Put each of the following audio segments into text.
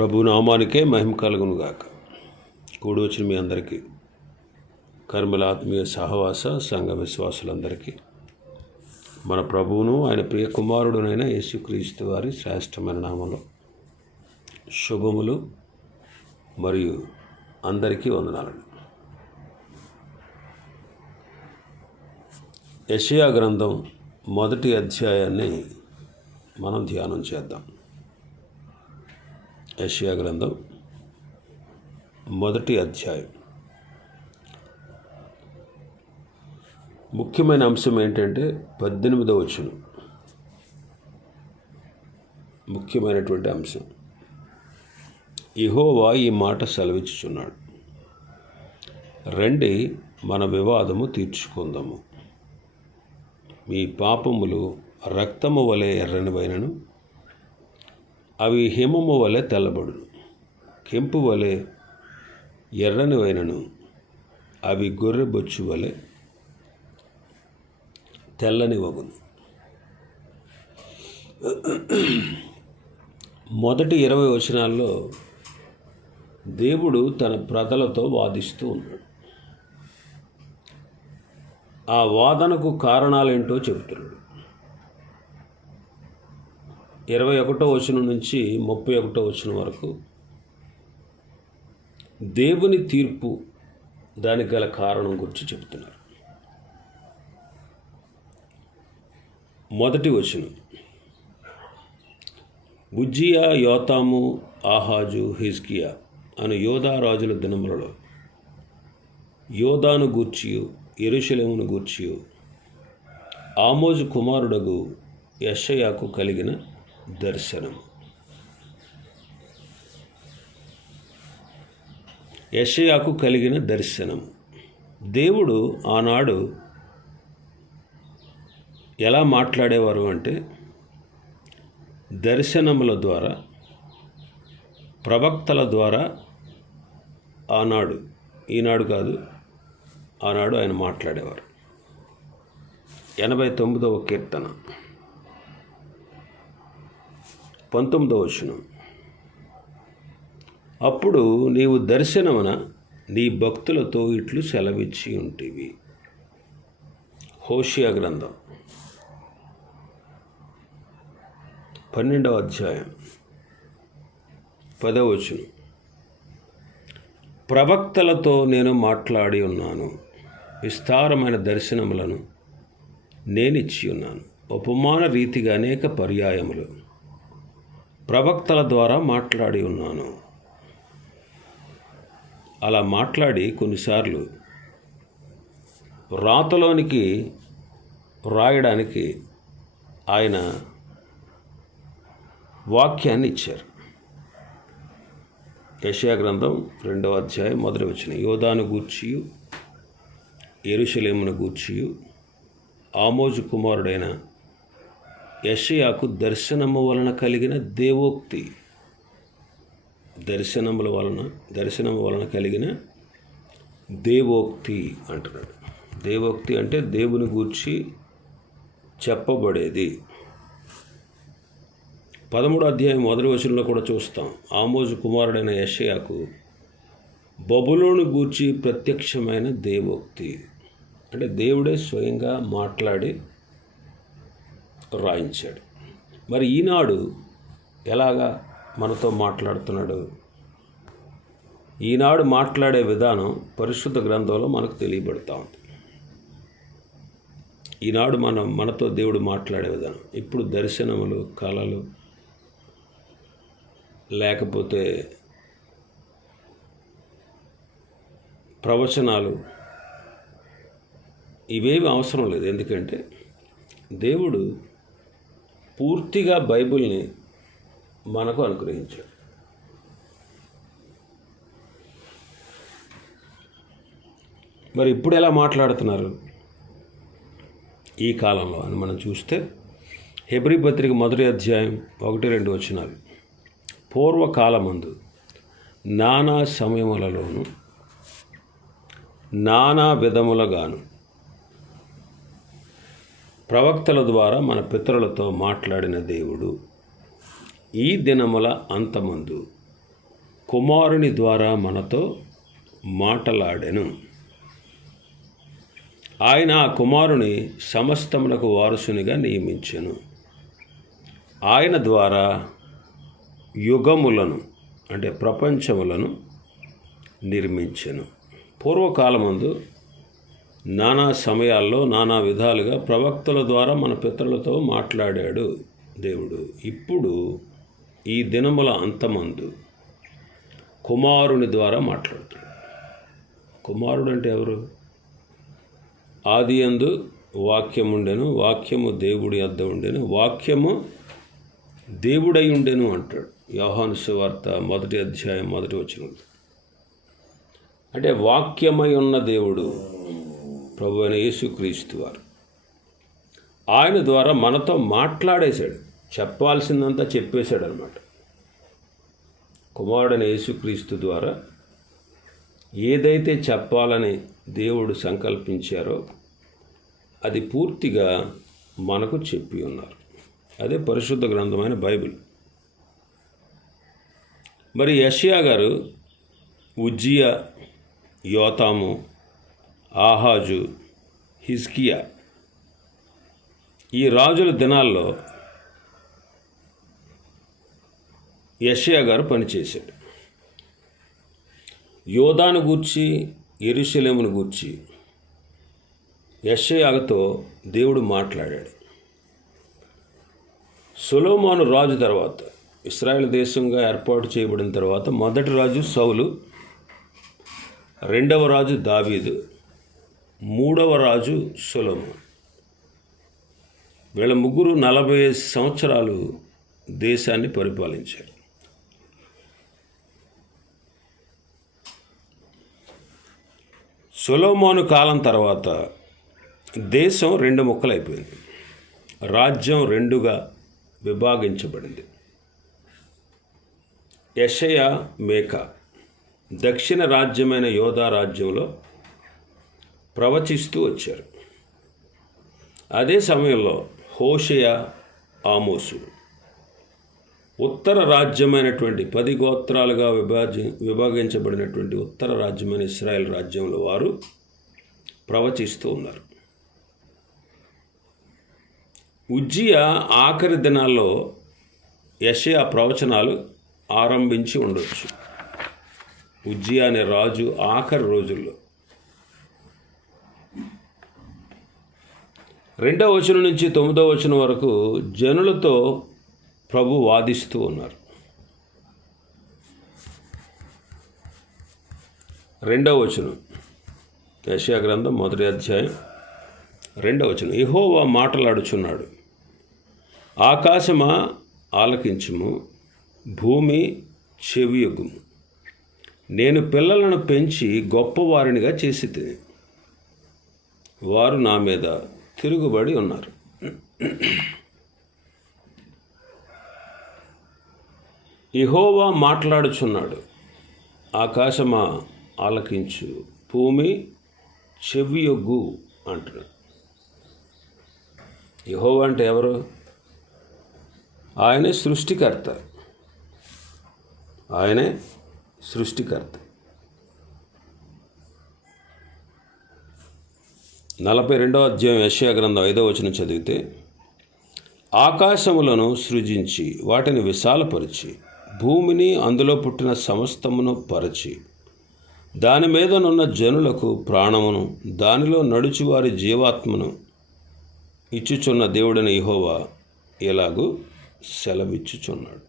ప్రభు నామానికే మహిమ కలుగునుగాక కూడి వచ్చిన మీ అందరికీ కర్మల ఆత్మీయ సహవాస సంఘ విశ్వాసులందరికీ మన ప్రభువును ఆయన ప్రియ కుమారుడునైన యేసుక్రీస్తు వారి శ్రేష్టమైన నామంలో శుభములు మరియు అందరికీ వందనాలండి. యషయా గ్రంథం మొదటి అధ్యాయాన్ని మనం ధ్యానం చేద్దాం. యషయా గ్రంథం మొదటి అధ్యాయం. ముఖ్యమైన అంశం ఏంటంటే పద్దెనిమిదవ వచనం. ముఖ్యమైనటువంటి అంశం. ఇహోవా ఈ మాట సెలవిచ్చుచున్నాడు. రండి మన వివాదము తీర్చుకుందాము. మీ పాపములు రక్తము వలె ఎర్రనివైనను అవి హిమము వలె తెల్లబడును. కెంపు వలె ఎర్రనివైనను అవి గొర్రె బొచ్చు వలె తెల్లని వగును. మొదటి ఇరవై వచనాల్లో దేవుడు తన ప్రజలతో వాదిస్తూ ఉన్నాడు. ఆ వాదనకు కారణాలేంటో చెబుతున్నాడు. ఇరవై ఒకటో వచనం నుంచి ముప్పై ఒకటో వచనం వరకు దేవుని తీర్పు దానికి గల కారణం గురించి చెబుతున్నారు. మొదటి వచనం. బుజ్జియా యోతాము ఆహాజు హిజ్కియా అను యోధా రాజుల దినములలో యోధాను గూర్చియు ఎరుశలమును గూర్చియు ఆమోజు కుమారుడగు యషయాకు కలిగిన దర్శనం. యషయాకు కలిగిన దర్శనం. దేవుడు ఆనాడు ఎలా మాట్లాడేవారు అంటే దర్శనముల ద్వారా ప్రవక్తల ద్వారా ఆనాడు ఈనాడు కాదు ఆనాడు ఆయన మాట్లాడేవారు. ఎనభై తొమ్మిదవ కీర్తన. పంతొమ్మిదవ వచనం. అప్పుడు నీవు దర్శనమున నీ భక్తులతో ఇట్లు సెలవిచ్చి ఉంటివి. హోషియా గ్రంథం. పన్నెండవ అధ్యాయం. పదవచనం ప్రవక్తలతో నేను మాట్లాడి ఉన్నాను. విస్తారమైన దర్శనములను నేనిచ్చి ఉన్నాను. ఉపమాన రీతిగా అనేక పర్యాయములు. ప్రవక్తల ద్వారా మాట్లాడి ఉన్నాను. అలా మాట్లాడి కొన్నిసార్లు రాతలోనికి రాయడానికి ఆయన వాక్యాన్ని ఇచ్చారు. యశయా గ్రంథం రెండవ అధ్యాయం మొదటి వచ్చిన యోధాను గూర్చియు ఎరుశలేమును గూర్చియు ఆమోజు కుమారుడైన యషయాకు దర్శనము వలన కలిగిన దేవోక్తి. దర్శనముల వలన దర్శనము వలన కలిగిన దేవోక్తి అంటున్నాడు. దేవోక్తి అంటే దేవుని గూర్చి చెప్పబడేది. పదమూడు అధ్యాయం మొదటి వచనంలో కూడా చూస్తాం. ఆమోజు కుమారుడైన యషయాకు బబులోను గూర్చి ప్రత్యక్షమైన దేవోక్తి. అంటే దేవుడే స్వయంగా మాట్లాడి రాయించాడు. మరి ఈనాడు ఎలాగా మనతో మాట్లాడుతున్నాడు? ఈనాడు మాట్లాడే విధానం పరిశుద్ధ గ్రంథంలో మనకు తెలియబడుతూ ఉంది. ఈనాడు మనం మనతో దేవుడు మాట్లాడే విధానం ఇప్పుడు దర్శనములు కళలు లేకపోతే ప్రవచనాలు ఇవేవి అవసరం లేదు. ఎందుకంటే దేవుడు పూర్తిగా బైబిల్ని మనకు అనుగ్రహించాడు. మరి ఇప్పుడు ఎలా మాట్లాడుతున్నారు? ఈ కాలంలో అని మనం చూస్తే హెబ్రి పత్రిక మొదటి అధ్యాయం ఒకటి రెండు వచ్చినారు పూర్వకాలమందు నానా సమయములలోను నానా విధములుగాను ప్రవక్తల ద్వారా మన పితరులతో మాట్లాడిన దేవుడు ఈ దినముల అంతమందు కుమారుని ద్వారా మనతో మాటలాడెను. ఆయన ఆ కుమారుని సమస్తమునకు వారసునిగా నియమించెను. ఆయన ద్వారా యుగములను అంటే ప్రపంచములను నిర్మించెను. పూర్వకాలమందు నానా సమయాల్లో నానా విధాలుగా ప్రవక్తల ద్వారా మన పితరులతో మాట్లాడాడు దేవుడు. ఇప్పుడు ఈ దినముల అంతమందు కుమారుని ద్వారా మాట్లాడుతాడు కుమారుడు అంటే ఎవరు? ఆది అందు వాక్యం ఉండెను వాక్యము దేవుడి అద్ద ఉండెను వాక్యము దేవుడై ఉండెను అంటాడు. యోహాను సువార్త మొదటి అధ్యాయం మొదటి వచ్చిన అంటే వాక్యమై ఉన్న దేవుడు ప్రభు అయిన యేసుక్రీస్తు వారు. ఆయన ద్వారా మనతో మాట్లాడేశాడు. చెప్పాల్సిందంతా చెప్పేశాడు అనమాట కుమారుడైన యేసుక్రీస్తు ద్వారా ఏదైతే చెప్పాలని దేవుడు సంకల్పించారో అది పూర్తిగా మనకు చెప్పి ఉన్నారు. అదే పరిశుద్ధ గ్రంథమైన బైబిల్. మరి యషియా గారు ఉజ్జియా యోతాము ఆహాజు హిజ్కియా. ఈ రాజుల దినాల్లో యషియా గారు పనిచేశాడు. యోధాను గూర్చి ఎరుశలేమును గూర్చి యషయాగతో దేవుడు మాట్లాడాడు. సొలోమాను రాజు తర్వాత ఇస్రాయేల్ దేశంగా ఏర్పాటు చేయబడిన తర్వాత మొదటి రాజు సౌలు రెండవ రాజు దావీదు. మూడవ రాజు సొలోమాన్. వీళ్ళ ముగ్గురు నలభై ఐదు సంవత్సరాలు దేశాన్ని పరిపాలించారు. సొలోమోను కాలం తర్వాత దేశం రెండు ముక్కలైపోయింది. రాజ్యం రెండుగా విభాగించబడింది. యషయ మేక దక్షిణ రాజ్యమైన యోధా రాజ్యంలో ప్రవచిస్తూ వచ్చారు. అదే సమయంలో హోషయ ఆమోసు. ఉత్తర రాజ్యమైనటువంటి పది గోత్రాలుగా విభాజ విభాగించబడినటువంటి ఉత్తర రాజ్యమైన ఇస్రాయెల్ రాజ్యంలో వారు ప్రవచిస్తూ ఉన్నారు. ఉజ్జియా ఆఖరి దినాల్లో యషయా ప్రవచనాలు ఆరంభించి ఉండొచ్చు. ఉజ్జియా అనే రాజు ఆఖరి రోజుల్లో రెండవ వచనం నుంచి తొమ్మిదవ వచనం వరకు జనులతో ప్రభు వాదిస్తూ ఉన్నారు. రెండవ వచనం. యశా గ్రంథం మొదటి అధ్యాయం రెండవ వచనం. యెహోవా మాటలాడుచున్నాడు. ఆకాశమా ఆలకించుము భూమి చెవియొగ్గుము. నేను పిల్లలను పెంచి గొప్పవారినిగా చేసి తిని వారు నా మీద తిరుగుబడి ఉన్నారు. ఇహోవా మాట్లాడుచున్నాడు. ఆకాశమా ఆలకించు భూమి చెవియొగ్గు అంటున్నాడు. యహోవా అంటే ఎవరు? ఆయనే సృష్టికర్త. ఆయనే సృష్టికర్త. నలభై రెండవ అధ్యాయం యశయా గ్రంథం ఐదవ వచనం చదివితే ఆకాశములను సృజించి వాటిని విశాలపరిచి భూమిని అందులో పుట్టిన సమస్తమును పరచి దాని మీదనున్న జనులకు ప్రాణమును దానిలో నడుచు వారి జీవాత్మను ఇచ్చుచున్న దేవుడని ఇహోవా ఎలాగూ సెలవిచ్చుచున్నాడు.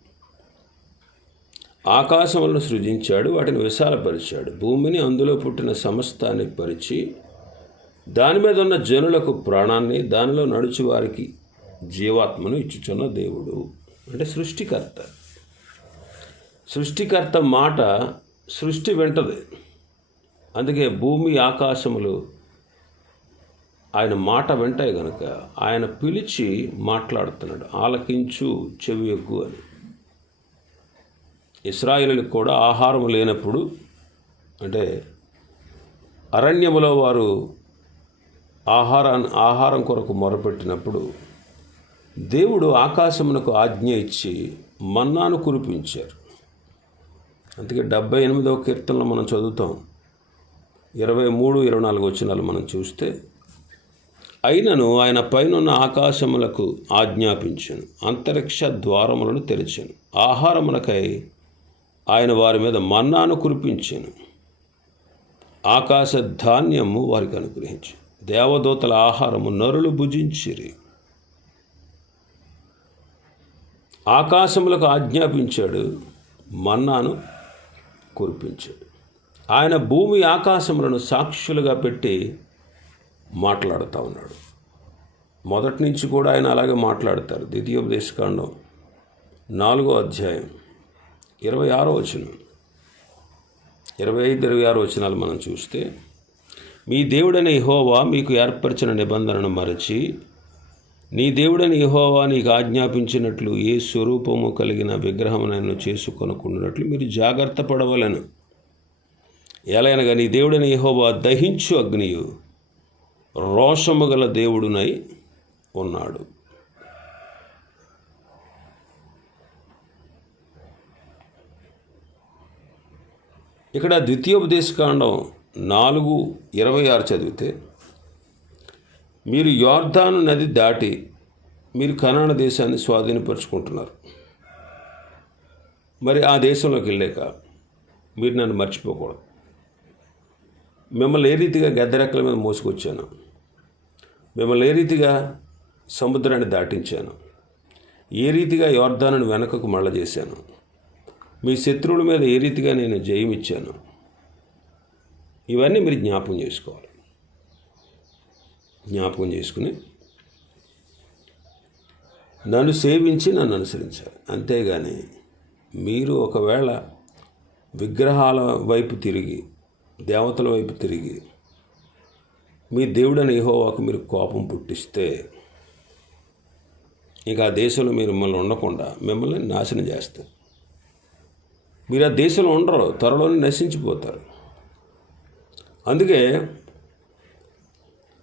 ఆకాశములను సృజించాడు వాటిని విశాలపరిచాడు భూమిని అందులో పుట్టిన సమస్తాన్ని పరిచి దాని మీద ఉన్న జనులకు ప్రాణాన్ని దానిలో నడుచు వారికి జీవాత్మను ఇచ్చుచున్న దేవుడు. అంటే సృష్టికర్త. సృష్టికర్త మాట సృష్టి వెంటది. అందుకే భూమి ఆకాశములు ఆయన మాట వెంటాయి గనుక ఆయన పిలిచి మాట్లాడుతున్నాడు. ఆలకించు చెవి ఎగ్గు అని. ఇస్రాయిలకు కూడా ఆహారం లేనప్పుడు అంటే అరణ్యములో వారు ఆహారాన్ని ఆహారం కొరకు మొరపెట్టినప్పుడు దేవుడు ఆకాశమునకు ఆజ్ఞ ఇచ్చి మన్నాను కురిపించారు. అందుకే డెబ్బై ఎనిమిదవ కీర్తనలో మనం చదువుతాం. ఇరవై మూడు ఇరవై నాలుగు వచ్చినాలు మనం చూస్తే అయినను ఆయన పైనున్న ఆకాశములకు ఆజ్ఞాపించను అంతరిక్ష ద్వారములను తెరిచాను ఆహారములకై ఆయన వారి మీద మన్నాను కురిపించాను ఆకాశ ధాన్యము వారికి అనుగ్రహించాను. దేవదూతల ఆహారము నరులు భుజించిరి. ఆకాశములకు ఆజ్ఞాపించాడు మన్నాను కురిపించాడు. ఆయన భూమి ఆకాశములను సాక్షులుగా పెట్టి మాట్లాడుతూ ఉన్నాడు. మొదటి నుంచి కూడా ఆయన అలాగే మాట్లాడతారు. ద్వితీయోపదేశకాండం నాలుగో అధ్యాయం ఇరవై ఆరో వచనం. ఇరవై ఐదు ఇరవై ఆరు వచనాలు మనం చూస్తే మీ దేవుడైన ఇహోవా మీకు ఏర్పరిచిన నిబంధనను మరచి నీ దేవుడని యహోవా నీకు ఆజ్ఞాపించినట్లు ఏ స్వరూపము కలిగిన విగ్రహమునైనా చేసుకొనకుండానట్లు మీరు జాగ్రత్త పడవలను. ఎలాగనగా నీ దేవుడని యహోవా దహించు అగ్నియు రోషము గల దేవుడునై ఉన్నాడు. ఇక్కడ ద్వితీయోపదేశకాండం నాలుగు ఇరవై ఆరు చదివితే మీరు యోర్ధాను నది దాటి మీరు కనాన దేశాన్ని స్వాధీనపరుచుకుంటున్నారు. మరి ఆ దేశంలోకి వెళ్ళాక మీరు నన్ను మర్చిపోకూడదు. మిమ్మల్ని ఏ రీతిగా గద్దరెక్కల మీద మోసుకొచ్చాను? మిమ్మల్ని ఏ రీతిగా సముద్రాన్ని దాటించాను? ఏ రీతిగా యోర్ధాను వెనకకు మళ్ళ చేశాను? మీ శత్రువుల మీద ఏ రీతిగా నేను జయమిచ్చాను? ఇవన్నీ మీరు జ్ఞాపకం చేసుకోవాలి. జ్ఞాపకం చేసుకుని నన్ను సేవించి నన్ను అనుసరించాలి. అంతేగాని మీరు ఒకవేళ విగ్రహాల వైపు తిరిగి దేవతల వైపు తిరిగి మీ దేవుడని యెహోవాకు మీరు కోపం పుట్టిస్తే ఇంకా ఆ దేశంలో మీరు మిమ్మల్ని ఉండకుండా మిమ్మల్ని నాశనం చేస్తారు. మీరు ఆ దేశంలో ఉండరు త్వరలోనే నశించిపోతారు. అందుకే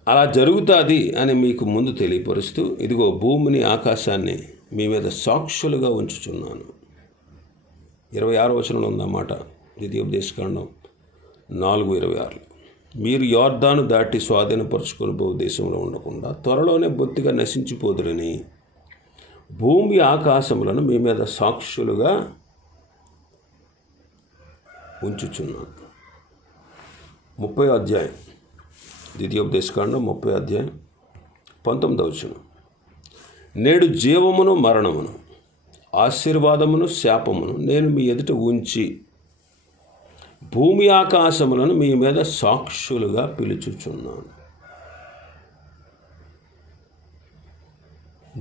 అలా జరుగుతుంది అని మీకు ముందు తెలియపరుస్తూ ఇదిగో భూమిని ఆకాశాన్ని మీ మీద సాక్షులుగా ఉంచుచున్నాను. ఇరవై ఆరు వచనంలో ఉందన్నమాట ద్వితీయోపదేశకాండం నాలుగు ఇరవై ఆరులో. మీరు యోర్దాను దాటి స్వాధీనపరుచుకొని దేశంలో ఉండకుండా త్వరలోనే బొత్తిగా నశించిపోదురని భూమి ఆకాశములను మీ మీద సాక్షులుగా ఉంచుచున్నాను. ముప్పై అధ్యాయం ద్వితీయోపదేశకాండం ముప్పై అధ్యాయం పంతొమ్మిది వచనం. నేడు జీవమును మరణమును ఆశీర్వాదమును శాపమును నేను మీ ఎదుట ఉంచి భూమి ఆకాశములను మీ మీద సాక్షులుగా పిలుచుచున్నాను.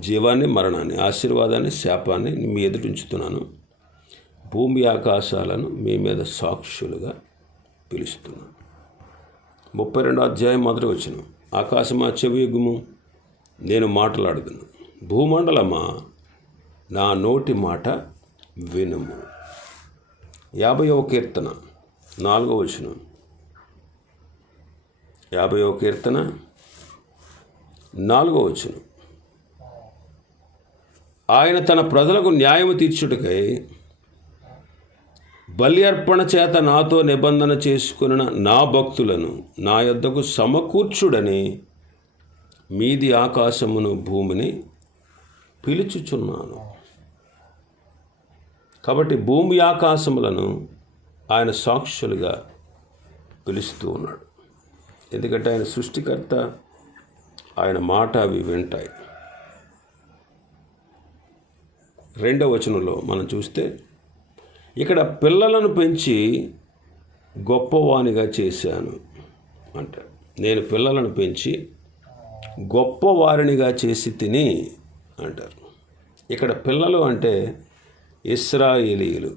జీవాన్ని మరణాన్ని ఆశీర్వాదాన్ని శాపాన్ని మీ ఎదుట ఉంచుతున్నాను. భూమి ఆకాశాలను మీ మీద సాక్షులుగా పిలుస్తున్నాను. ముప్పై రెండో అధ్యాయం మొదటి వచ్చిన ఆకాశమా చెవియుగ్గుము నేను మాట్లాడుదును. భూమండలమా? నా నోటి మాట వినుము. యాభైవ కీర్తన నాలుగో వచనం. యాభైవ కీర్తన నాలుగో వచనం. ఆయన తన ప్రజలకు న్యాయం తీర్చుటకై బలి అర్పణ చేత నాతో నిబంధన చేసుకున్న నా భక్తులను నా యొద్దకు సమకూర్చుడని మీది ఆకాశమును భూమిని పిలుచుచున్నాను. కాబట్టి భూమి ఆకాశములను ఆయన సాక్షులుగా పిలుస్తూ ఉన్నాడు. ఎందుకంటే ఆయన సృష్టికర్త ఆయన మాట అవి వింటాయి. రెండవ వచనంలో మనం చూస్తే ఇక్కడ పిల్లలను పెంచి గొప్పవానిగా చేశాను అంటాడు నేను పిల్లలను పెంచి గొప్పవారినిగా చేసి తిని అంటారు. ఇక్కడ పిల్లలు అంటే ఇస్రాయేలీలు.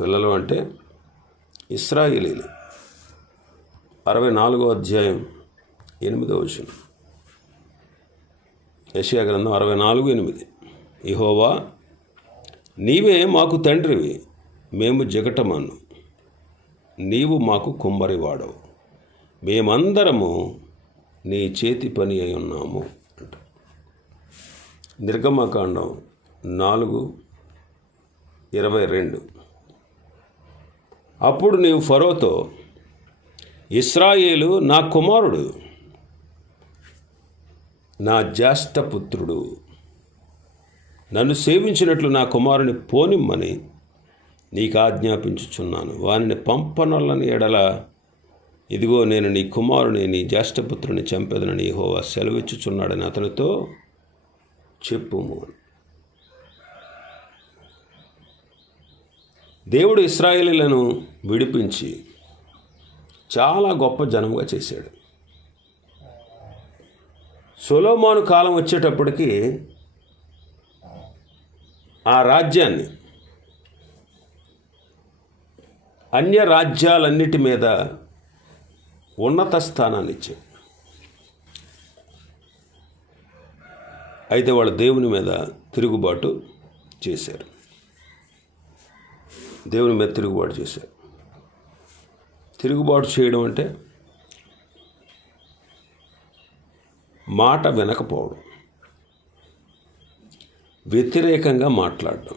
పిల్లలు అంటే ఇస్రాయేలీలు. అరవై నాలుగో అధ్యాయం ఎనిమిదో వచనం. యశయా గ్రంథం అరవై నాలుగు ఎనిమిది. ఇహోవా నీవే మాకు తండ్రివి మేము జగటమను నీవు మాకు కుమ్మరివాడవు. మేమందరము నీ చేతి పని అయి ఉన్నాము అంట. నిర్గమకాండం నాలుగు ఇరవై రెండు. అప్పుడు నీవు ఫరోతో ఇస్రాయేలు నా కుమారుడు నా జ్యేష్ఠపుత్రుడు. నన్ను సేవించినట్లు నా కుమారుని పోనిమ్మని నీకు ఆజ్ఞాపించుచున్నాను వానిని పంపనొల్లని ఎడల ఇదిగో నేను నీ కుమారుని నీ జ్యేష్ఠపుత్రుని చంపెదనని హోవా సెలవిచ్చుచున్నాడని అతనితో చెప్పుము అని. దేవుడు ఇస్రాయేలీలను విడిపించి చాలా గొప్ప జనంగా చేశాడు సొలోమాను కాలం వచ్చేటప్పటికి ఆ రాజ్యాన్ని అన్య రాజ్యాలన్నిటి మీద ఉన్నత స్థానాన్ని ఇచ్చాడు. అయితే వాళ్ళు దేవుని మీద తిరుగుబాటు చేశారు. దేవుని మీద తిరుగుబాటు చేశారు. తిరుగుబాటు చేయడం అంటే మాట వినకపోవడం. వ్యతిరేకంగా మాట్లాడడం.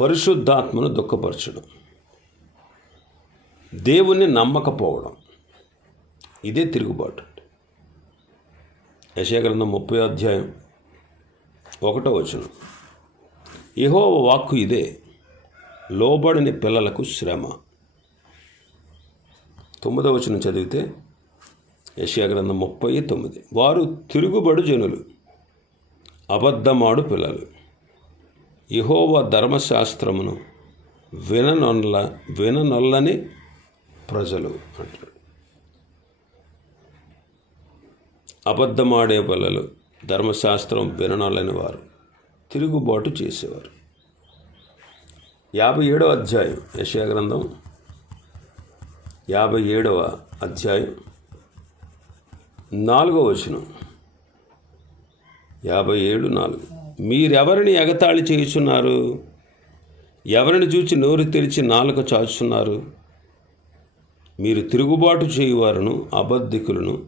పరిశుద్ధాత్మను దుఃఖపరచడం. దేవుణ్ణి నమ్మకపోవడం. ఇదే తిరుగుబాటు. యశగ్రంథం ముప్పై అధ్యాయం ఒకటో వచనం. ఇహో వాక్కు ఇదే లోబడిని పిల్లలకు శ్రమ. తొమ్మిదవ వచనం చదివితే యశగ్రంథం ముప్పై తొమ్మిది. వారు తిరుగుబడు జనులు. అబద్ధమాడు పిల్లలు. ఇహోవ ధర్మశాస్త్రమును విననొల్ల విననొల్లని ప్రజలు అంటాడు. అబద్ధమాడే పిల్లలు ధర్మశాస్త్రం విననొల్లని వారు తిరుగుబాటు చేసేవారు. యాభై ఏడవ అధ్యాయం యశయా గ్రంథం. యాభై ఏడవ అధ్యాయం నాలుగో వచనం. యాభై ఏడు నాలుగు. మీరెవరిని ఎగతాళి చేయుచున్నారు? ఎవరిని చూచి నోరు తెరిచి నాలుక చాచుచున్నారు? మీరు తిరుగుబాటు చేయువారును అబద్ధికులను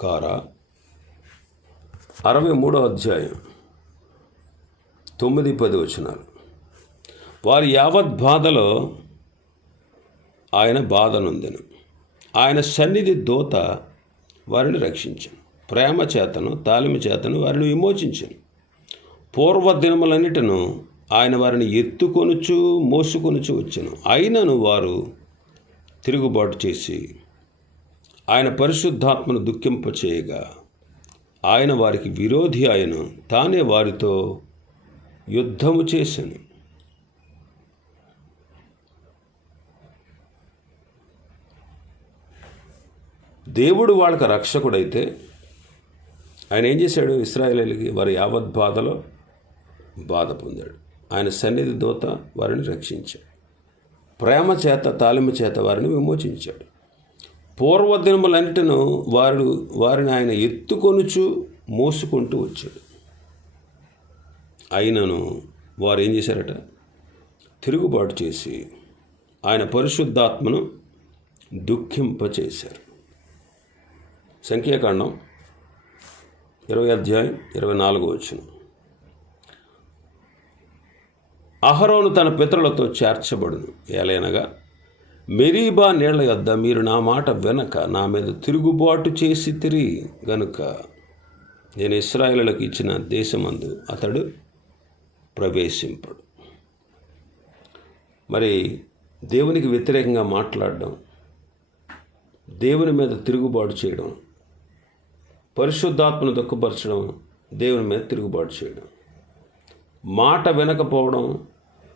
కారా? అరవై మూడో అధ్యాయం తొమ్మిది పది వచనాలు. వారి యావత్ బాధలో ఆయన బాధ ఆయన సన్నిధి దూత వారిని రక్షించాను. ప్రేమ చేతను తాలిమ చేతను వారిని విమోచించను. పూర్వదినములన్నిటను ఆయన వారిని ఎత్తుకొనుచు మోసుకొనుచు వచ్చాను. అయినను వారు తిరుగుబాటు చేసి ఆయన పరిశుద్ధాత్మను దుఃఖింపచేయగా ఆయన వారికి విరోధి ఆయన తానే వారితో యుద్ధము చేశాను దేవుడు వాళ్ళకి రక్షకుడైతే ఆయన ఏం చేశాడు? ఇస్రాయేలీలకి వారి యావత్ బాధలో బాధ పొందాడు. ఆయన సన్నిధి దూత వారిని రక్షించాడు. ప్రేమ చేత తాలిమ చేత వారిని విమోచించాడు. పూర్వదినములన్నిటిను వారు వారిని ఆయన ఎత్తుకొనుచు మోసుకుంటూ వచ్చాడు. అయినను వారు ఏం చేశారట? తిరుగుబాటు చేసి ఆయన పరిశుద్ధాత్మను దుఃఖింపచేశారు. సంఖ్యాకాండం ఇరవై అధ్యాయం ఇరవై నాలుగో వచ్చిన అహరోను తన పితరులతో చేర్చబడును. ఏలైనగా మెరీబా నీళ్ళ యొద్ద మీరు నా మాట వెనక నా మీద తిరుగుబాటు చేసి తిరిగి గనుక నేను ఇస్రాయిలకు ఇచ్చిన దేశమందు అతడు ప్రవేశింపడు. మరి దేవునికి వ్యతిరేకంగా మాట్లాడడం దేవుని మీద తిరుగుబాటు చేయడం పరిశుద్ధాత్మను దుఃఖపరచడం దేవుని మీద తిరుగుబాటు చేయడం. మాట వినకపోవడం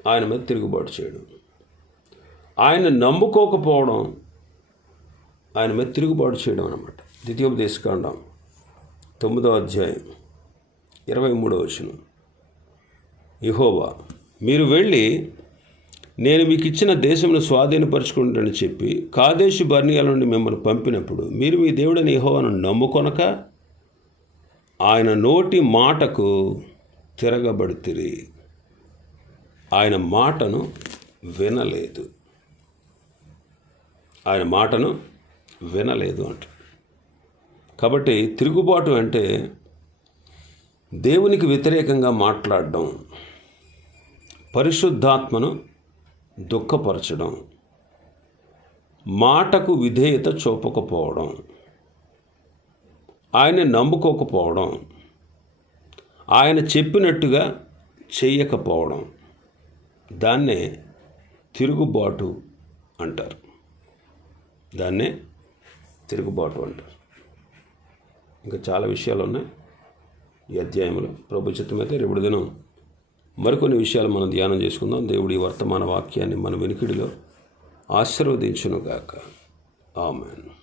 ఆయన మీద తిరుగుబాటు చేయడం. ఆయన నమ్ముకోకపోవడం ఆయన మీద తిరుగుబాటు చేయడం అనమాట ద్వితీయోపదేశకాండం తొమ్మిదో అధ్యాయం ఇరవై మూడో వచనం. ఇహోవా మీరు వెళ్ళి నేను మీకు ఇచ్చిన దేశమును స్వాధీనపరచుకుంటానని చెప్పి కాదేశి బర్నియాల నుండి మిమ్మల్ని పంపినప్పుడు మీరు మీ దేవుడని ఇహోవాను నమ్ముకొనక ఆయన నోటి మాటకు తిరగబడితిరి. ఆయన మాటను వినలేదు. ఆయన మాటను వినలేదు అంట. కాబట్టి తిరుగుబాటు అంటే దేవునికి వ్యతిరేకంగా మాట్లాడడం పరిశుద్ధాత్మను దుఃఖపరచడం మాటకు విధేయత చూపకపోవడం. ఆయన నమ్ముకోకపోవడం ఆయన చెప్పినట్టుగా చెయ్యకపోవడం దాన్నే తిరుగుబాటు అంటారు. దాన్నే తిరుగుబాటు అంటారు. ఇంకా చాలా విషయాలు ఉన్నాయి ఈ అధ్యాయంలో. ప్రభుత్వం అయితే రేపు దినం మరికొన్ని విషయాలు మనం ధ్యానం చేసుకుందాం. దేవుడి వర్తమాన వాక్యాన్ని మన వెనుకిడిలో ఆశీర్వదించునుగాక. ఆమెను.